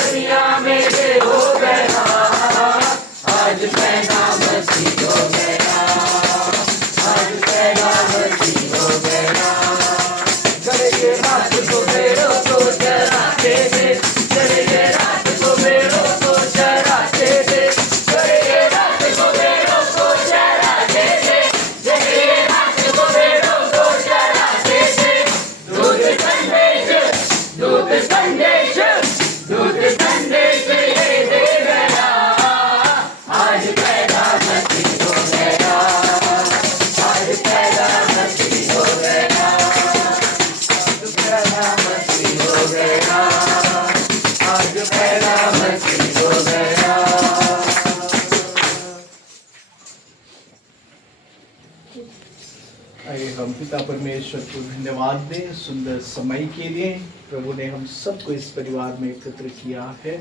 दुनिया में ये हो गया, आज पैदा मसीह हो गया, आज पैदा मसीह हो गया। गले के रात को भेड़ों को चराते थे, गले के रात को भेड़ों को चराते थे, गले के रात को भेड़ों को चराते थे, गले के रात को भेड़ों को चराते थे। दूध संदेश, दूध संदेश, दूध संदेश ये दे गया, आज पैदा मसीह हो गया, आज पैदा मसीह हो गया, आज पैदा मसीह हो गया, आज पैदा मसीह हो गया। आइए हम पिता परमेश्वर को धन्यवाद दें सुंदर समय के लिए। प्रभु ने हम सबको इस परिवार में एकत्र किया है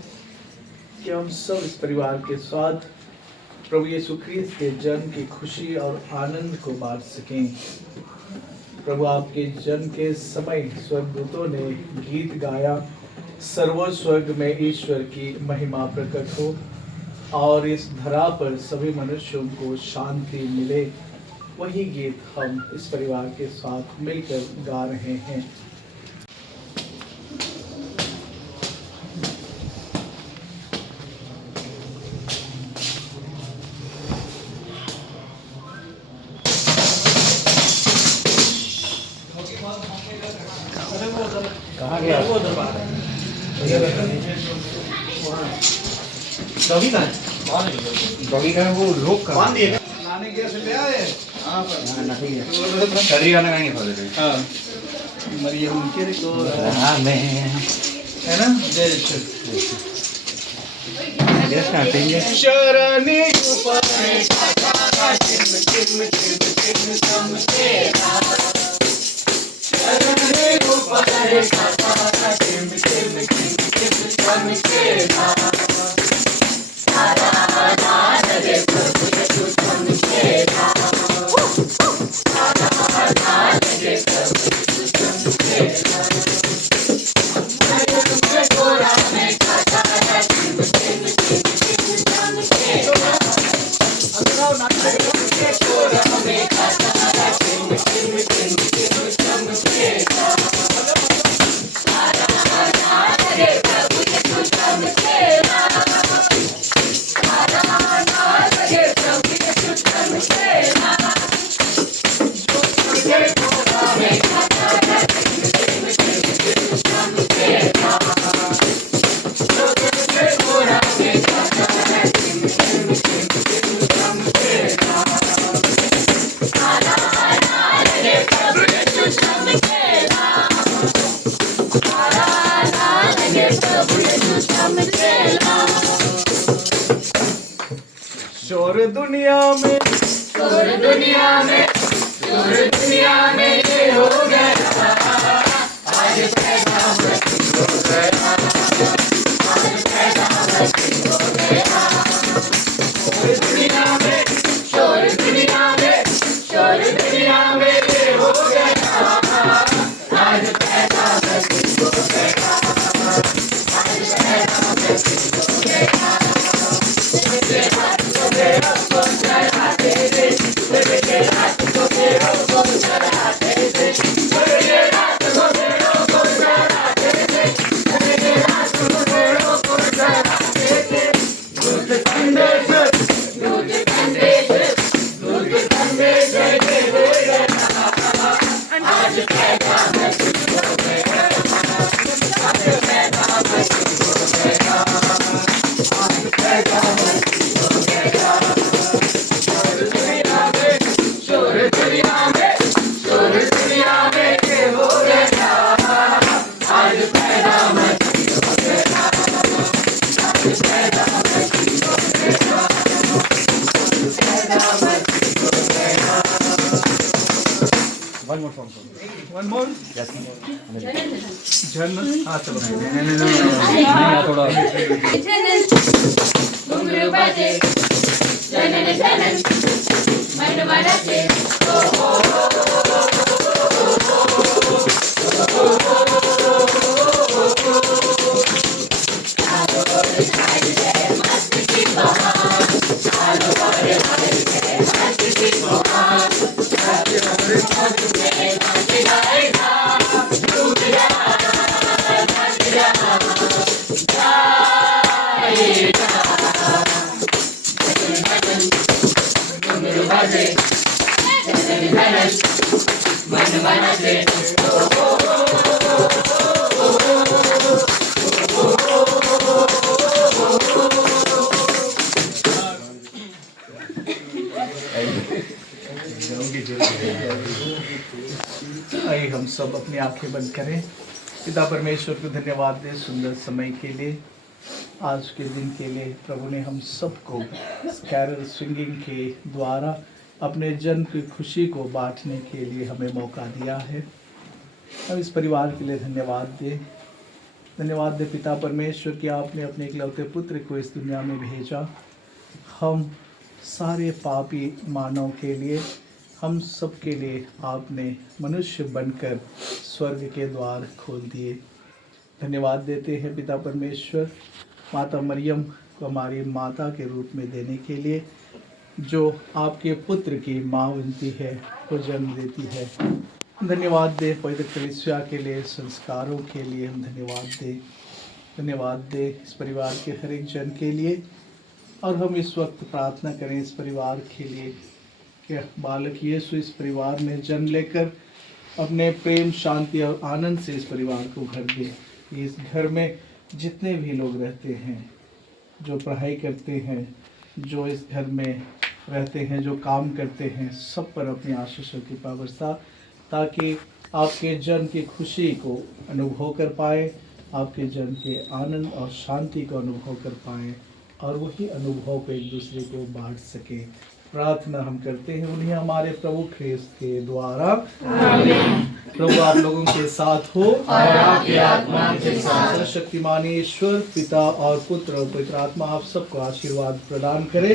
कि हम सब इस परिवार के साथ प्रभु यीशु ख्रीस्त के जन्म की खुशी और आनंद को बांट सकें। प्रभु आपके जन्म के समय स्वर्गदूतों ने गीत गाया, सर्व स्वर्ग में ईश्वर की महिमा प्रकट हो और इस धरा पर सभी मनुष्यों को शांति मिले। वही गीत हम इस परिवार के साथ मिलकर गा रहे हैं। कहाँ गया वो दरबार है डॉगी का वो लोग का बांध दिए लाने के से ले आए। हाँ नहीं है शरीर आने कहीं फंस गए। हाँ मरियम उनके को मैं है ना जय जैसा टेंगे शरणी ऊपर चिम चिम चिम चिम चमकेगा, शरणी ऊपर चिम चिम चिम चिम चमकेगा, शोर दुनिया में, शोर दुनिया में, शोर दुनिया में ये हो गया, आज पैदा मसीह हो गया, आज पैदा मसीह हो गया। शोर दुनिया में, शोर दुनिया में, शोर दुनिया में ये हो गया, आज पैदा मसीह हो गया, आज पैदा मसीह हो गया। One more song. One more? Yes. Jhann. हाँ चलो। नहीं थोड़ा। घुंघरू बाजे, जनन जनन, मन मनाचे, ओ हो हो हो। आइए हम सब अपनी आंखें बंद करें। पिता परमेश्वर को धन्यवाद दें सुंदर समय के लिए, आज के दिन के लिए। प्रभु ने हम सबको कैरल सिंगिंग के द्वारा अपने जन्म की खुशी को बांटने के लिए हमें मौका दिया है। हम इस परिवार के लिए धन्यवाद दें। धन्यवाद दें पिता परमेश्वर कि आपने अपने इकलौते पुत्र को इस दुनिया में भेजा। हम सारे पापी मानव के लिए, हम सब के लिए आपने मनुष्य बनकर स्वर्ग के द्वार खोल दिए। धन्यवाद देते हैं पिता परमेश्वर माता मरियम को हमारी माता के रूप में देने के लिए, जो आपके पुत्र की माँ बनती है, को जन्म देती है। धन्यवाद दें पवित्र कलीसिया के लिए, संस्कारों के लिए हम धन्यवाद दें। धन्यवाद दें इस परिवार के हर एक जन के लिए। और हम इस वक्त प्रार्थना करें इस परिवार के लिए कि बालक यीशु इस परिवार में जन्म लेकर अपने प्रेम, शांति और आनंद से इस परिवार को भर दे। इस घर में जितने भी लोग रहते हैं, जो पढ़ाई करते हैं, जो इस घर में रहते हैं, जो काम करते हैं, सब पर अपनी आशीषों की कृपा बरसा, ताकि आपके जन्म की खुशी को अनुभव कर पाए, आपके जन्म के आनंद और शांति को अनुभव कर पाए और वही अनुभव को एक दूसरे को बांट सके। प्रार्थना हम करते हैं उन्हें हमारे प्रभु ख्रिस्त के द्वारा। प्रभु आप लोगों के साथ हो और आपकी आत्मा के साथ। सर्वशक्तिमान ईश्वर पिता और पुत्र और पवित्र आत्मा आप सबको आशीर्वाद प्रदान करे।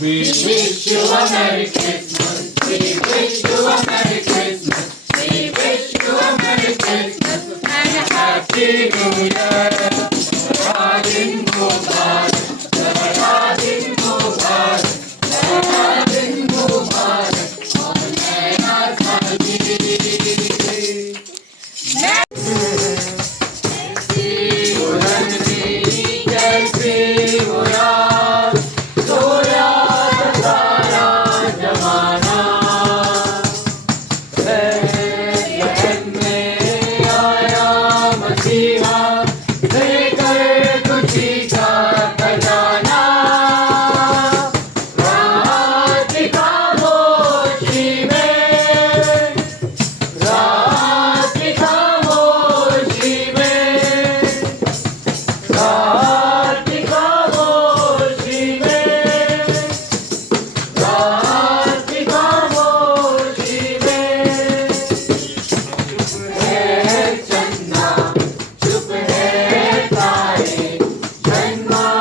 We wish you a Merry Christmas. We wish you a Merry Christmas. We wish you a Merry Christmas and a Happy New Year. दिन मुबारक, दिन मुबारक, दिन मुबारक और नया साल जन्मा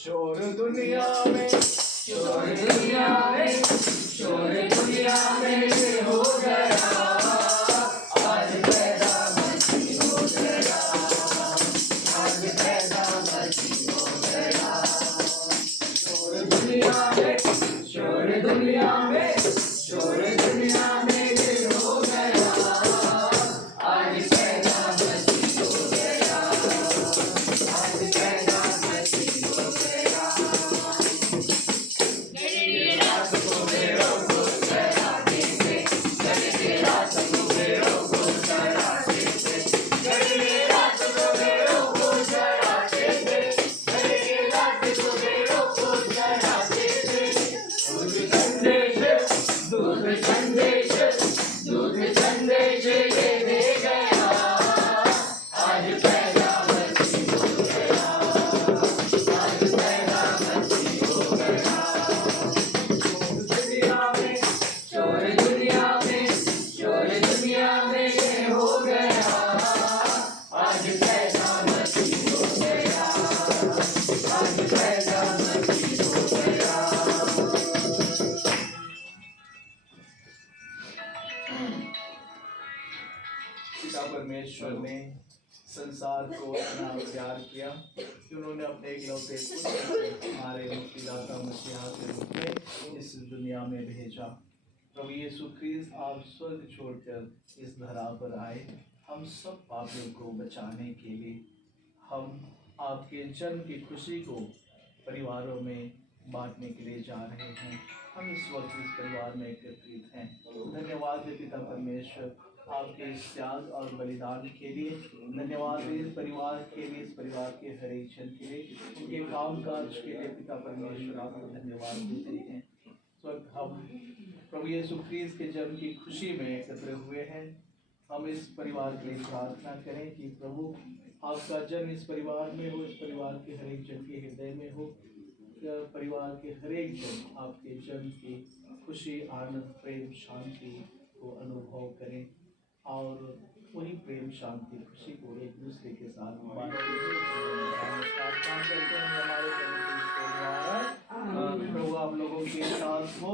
शोर दुनिया में, शोर दुनिया में, शोर दुनिया में ये हो गया, आज पैदा मसीह हो गया, आज पैदा मसीह हो गया। शोर दुनिया में, शोर दुनिया में, शोर दुनिया में ये हो गया, आज पैदा मसीह हो गया, आज पैदा मसीह हो गया। दूध संदेश, दूध संदेश ये दे गया, आज पैदा मसीह हो गया, आज पैदा मसीह हो गया। शोर दुनिया में, शोर दुनिया में, शोर दुनिया में ये हो गया, आज पैदा मसीह हो गया, आज पैदा मसीह हो गया। पिता परमेश्वर ने संसार को इतना प्यार किया कि उन्होंने अपने इकलौते पुत्र को हमारे मुक्तिदाता मसीहा के रूप में इस दुनिया में भेजा। प्रभु यीशु ख्रीस्त आप स्वर्ग छोड़कर इस धरा पर आए हम सब पापियों को बचाने के लिए। हम आपके जन्म की खुशी को परिवारों में बांटने के लिए जा रहे हैं। हम इस वक्त इस परिवार में एकत्रित हैं। धन्यवाद है पिता परमेश्वर आपके इस त्याग और बलिदान के लिए। धन्यवाद है इस परिवार के लिए, इस परिवार के हर एक जन के लिए, उनके काम काज के लिए पिता परमेश्वर आपको धन्यवाद देते हैं। इस वक्त हम प्रभु यीशु ख्रीस्त के जन्म की खुशी में एकत्र हुए हैं। हम इस परिवार के लिए प्रार्थना करें कि प्रभु आपका जन्म इस परिवार में हो, इस परिवार के हर एक जन के हृदय में हो। परिवार के हर एक जन आपके जन्म की खुशी, आनंद, प्रेम, शांति को अनुभव करें और वही प्रेम, शांति, खुशी को एक दूसरे के साथ प्रभु आप लोगों के साथ हो।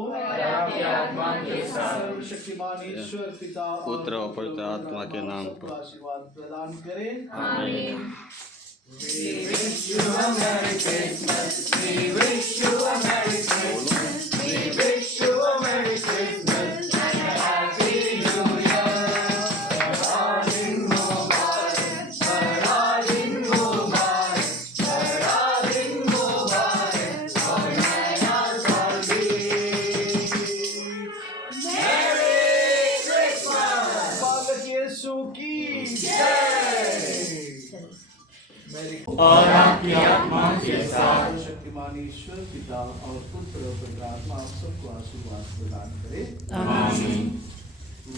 सर्वशक्तिमान ईश्वर पिता पुत्र और पवित्र आत्मा के नाम पर आशीर्वाद प्रदान करें। आमीन। We wish you a Merry Christmas. We wish you a Merry Christmas. We wish you a Merry Christmas and a Happy New Year. Baradin Mubarak, Baradim Mubarak, Baradim Mubarak, और नया साल भी। Merry Christmas. बालक यीशु की जय। और आपकी आत्मा के साथ शक्तिमान ईश्वर पिता और पुत्र और पवित्र आत्मा आप सबको आशीर्वाद प्रदान करे। आमीन।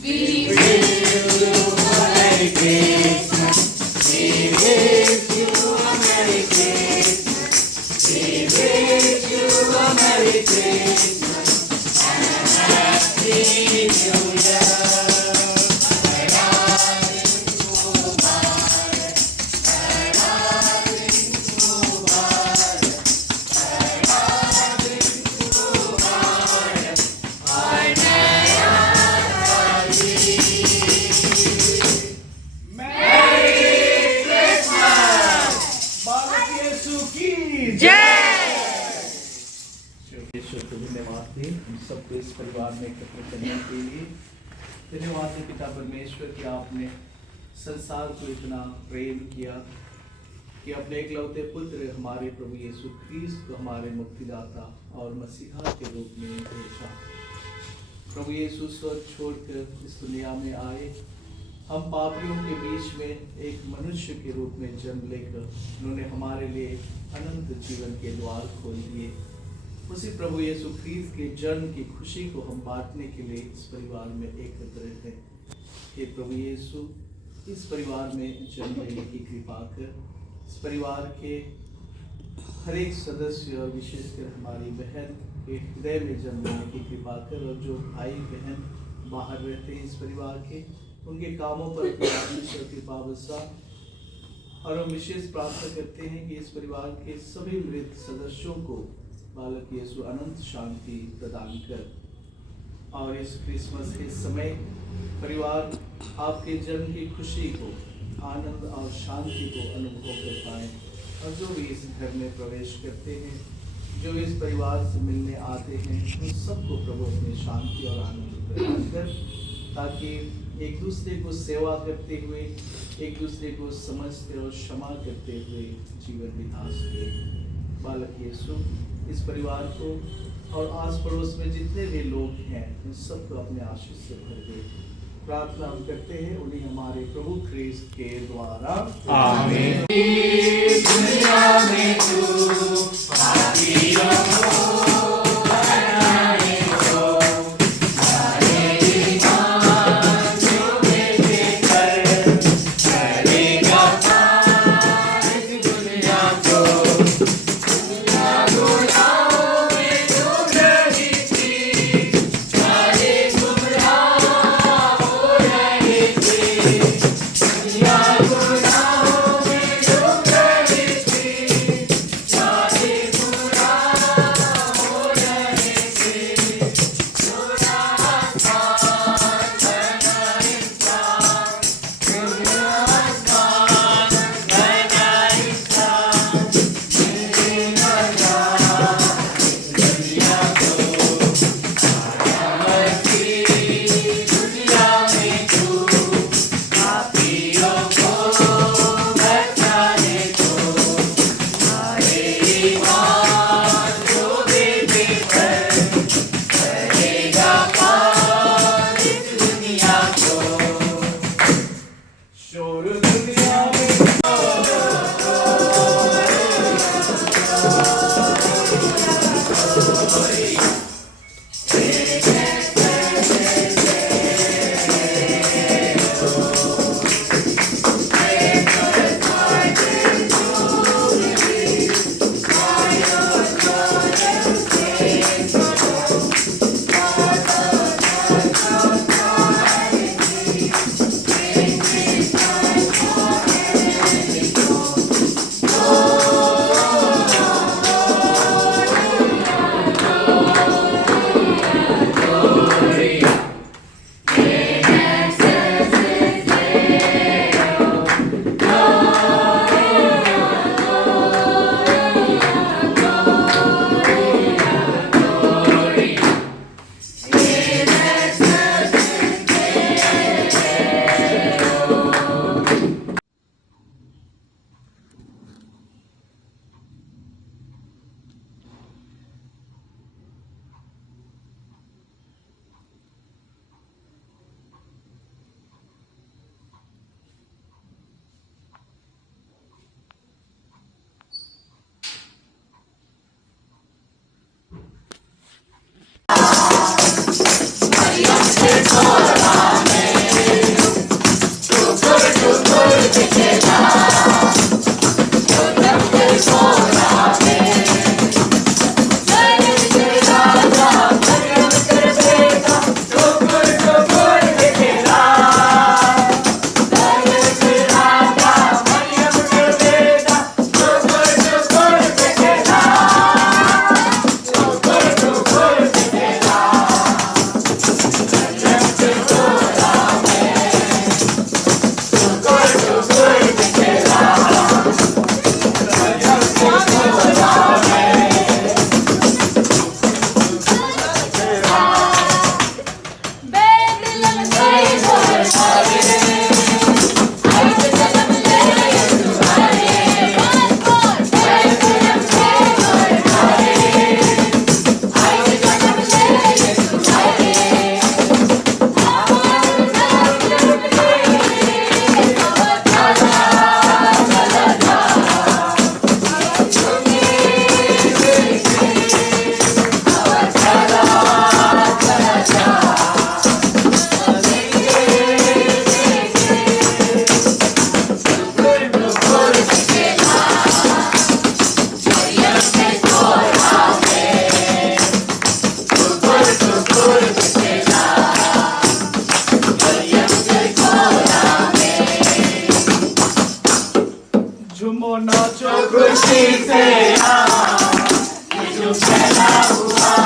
We wish you a Merry Christmas. We wish you a Merry Christmas. We wish you a Merry Christmas and a Happy New Year. सबको इस परिवार में एकत्र करने के लिए। धन्यवाद है पिता परमेश्वर कि आपने संसार को इतना प्रेम किया कि अपने एकलौते पुत्र हमारे प्रभु यीशु ख्रीस्त को हमारे मुक्तिदाता और मसीहा के रूप में भेजा। प्रभु यीशु स्वर्ग छोड़कर इस दुनिया में आए, हम पापियों के बीच में एक मनुष्य के रूप में जन्म लेकर उन्होंने हमारे लिए अनंत जीवन के द्वार खोल दिए। उसी प्रभु यीशु ख्रीस्त के जन्म की खुशी को हम बांटने के लिए इस परिवार में एकत्रित हैं। हे प्रभु यीशु, इस परिवार में जन्म लेने की कृपा कर। इस परिवार के हर एक सदस्य और विशेषकर हमारी बहन के हृदय में जन्म लेने की कृपा कर, और जो भाई बहन बाहर रहते हैं इस परिवार के, उनके कामों पर अपनी आशीष और कृपा बरसा। और हम विशेष प्रार्थना करते हैं कि इस परिवार के सभी मृत सदस्यों को बालक यीशु अनंत शांति प्रदान कर, और इस क्रिसमस के समय परिवार आपके जन्म की खुशी को, आनंद और शांति को अनुभव कर पाए। और जो भी इस घर में प्रवेश करते हैं, जो इस परिवार से मिलने आते हैं, उन सबको प्रभु अपनी शांति और आनंद प्रदान कर, ताकि एक दूसरे को सेवा करते हुए, एक दूसरे को समझते और क्षमा करते हुए जीवन बिता सके। बालक यीशु इस परिवार को और आस पड़ोस में जितने भी लोग हैं, उन सबको अपने आशीष से भर दे। प्रार्थना हम करते हैं उन्हीं हमारे प्रभु ख्रीस्त के द्वारा, आमीन। दुनिया में तू झूमो नाचो खुशी से यीशु पैदा हुआ।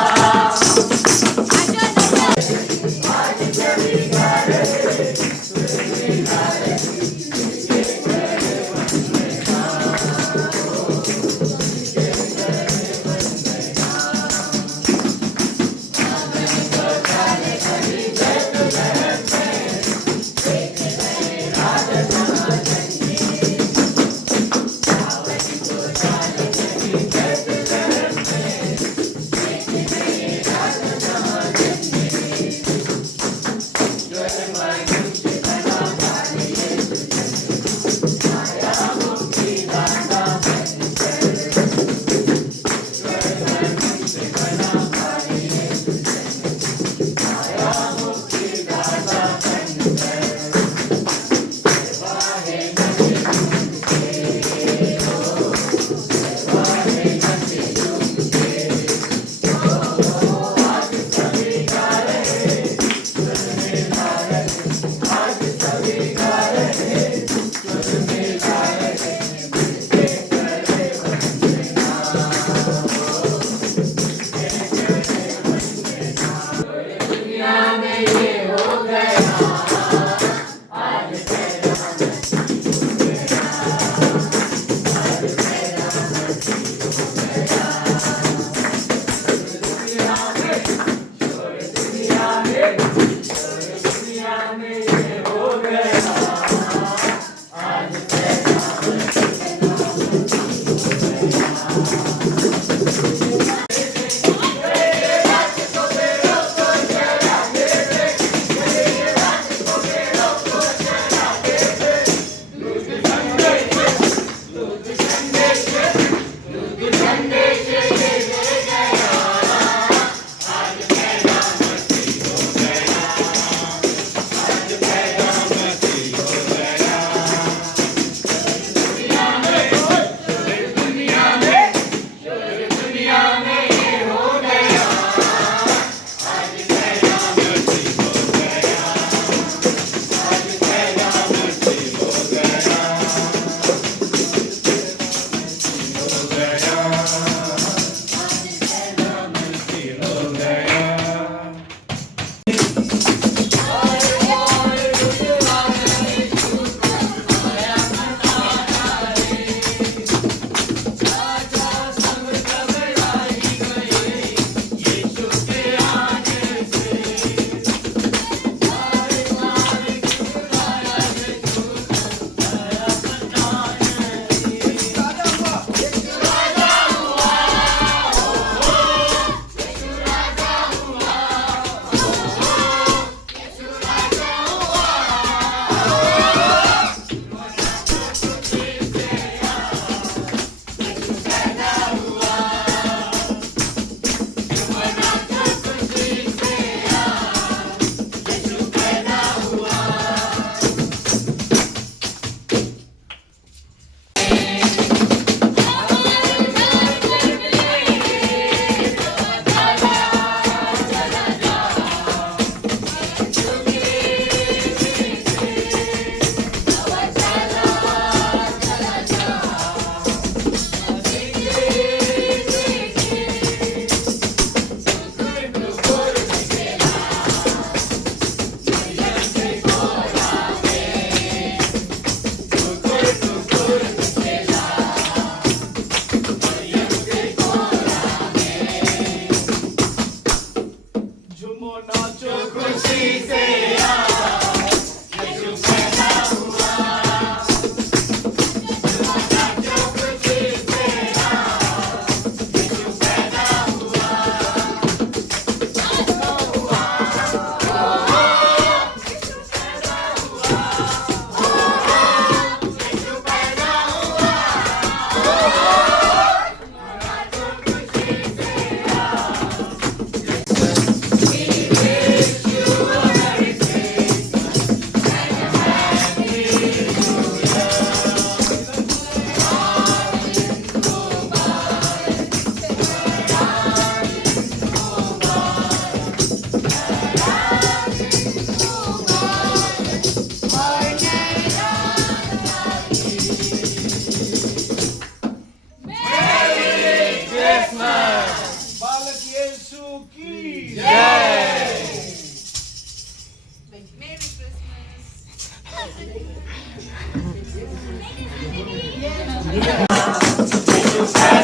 Happy